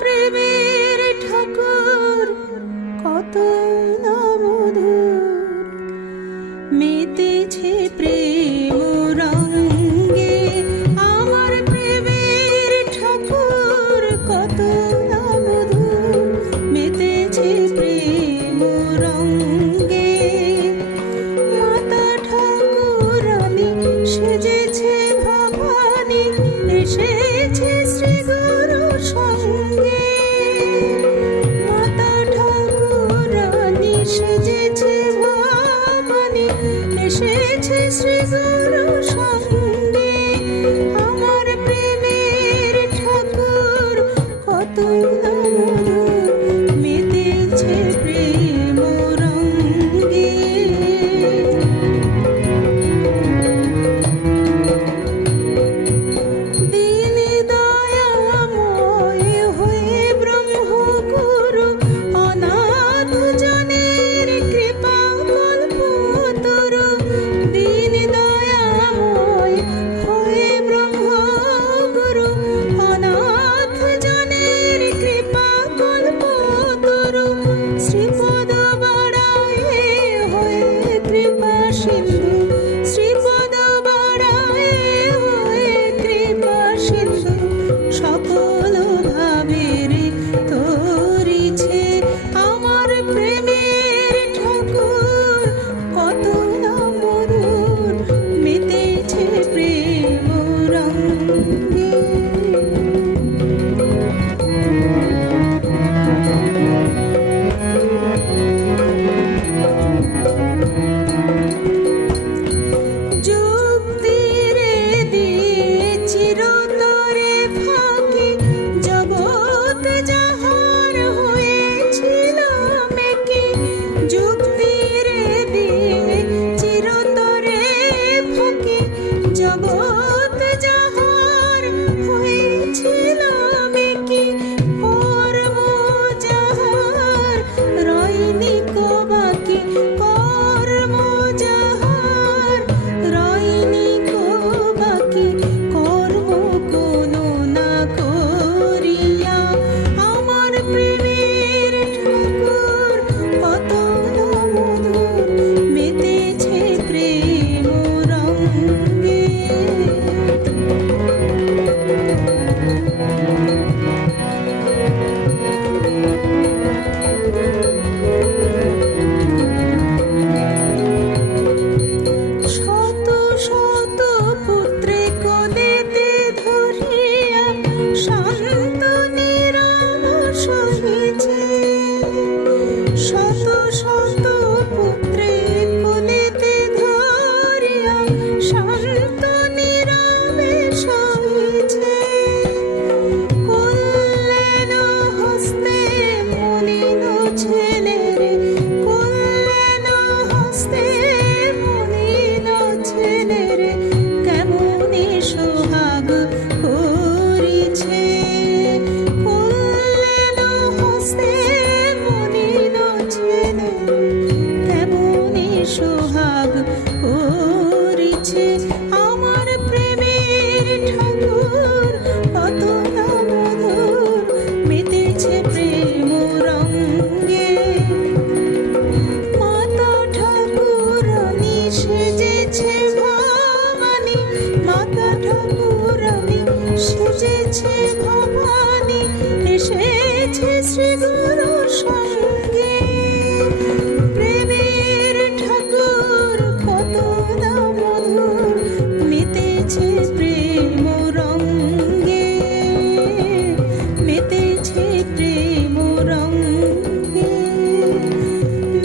প্রেমের ঠাকুর, কত নমধু মেতেছে প্রেম রঙ্গে আমার প্রেমের ঠাকুর, কত নমধু মেতেছে প্রেম রঙ্গে মাতা ঠাকুরানি সেজেছে ভবানী, এসে Thank you. মাতা ঠাকুরানি সেজেছে ভবানী এসেছে শ্রী সঙ্গে। প্রেমের ঠাকুর, কত দাম মধুর প্রেম রঙ্গে। মেতেছে প্রেম রঙ্গে,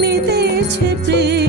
মেতেছে প্রেম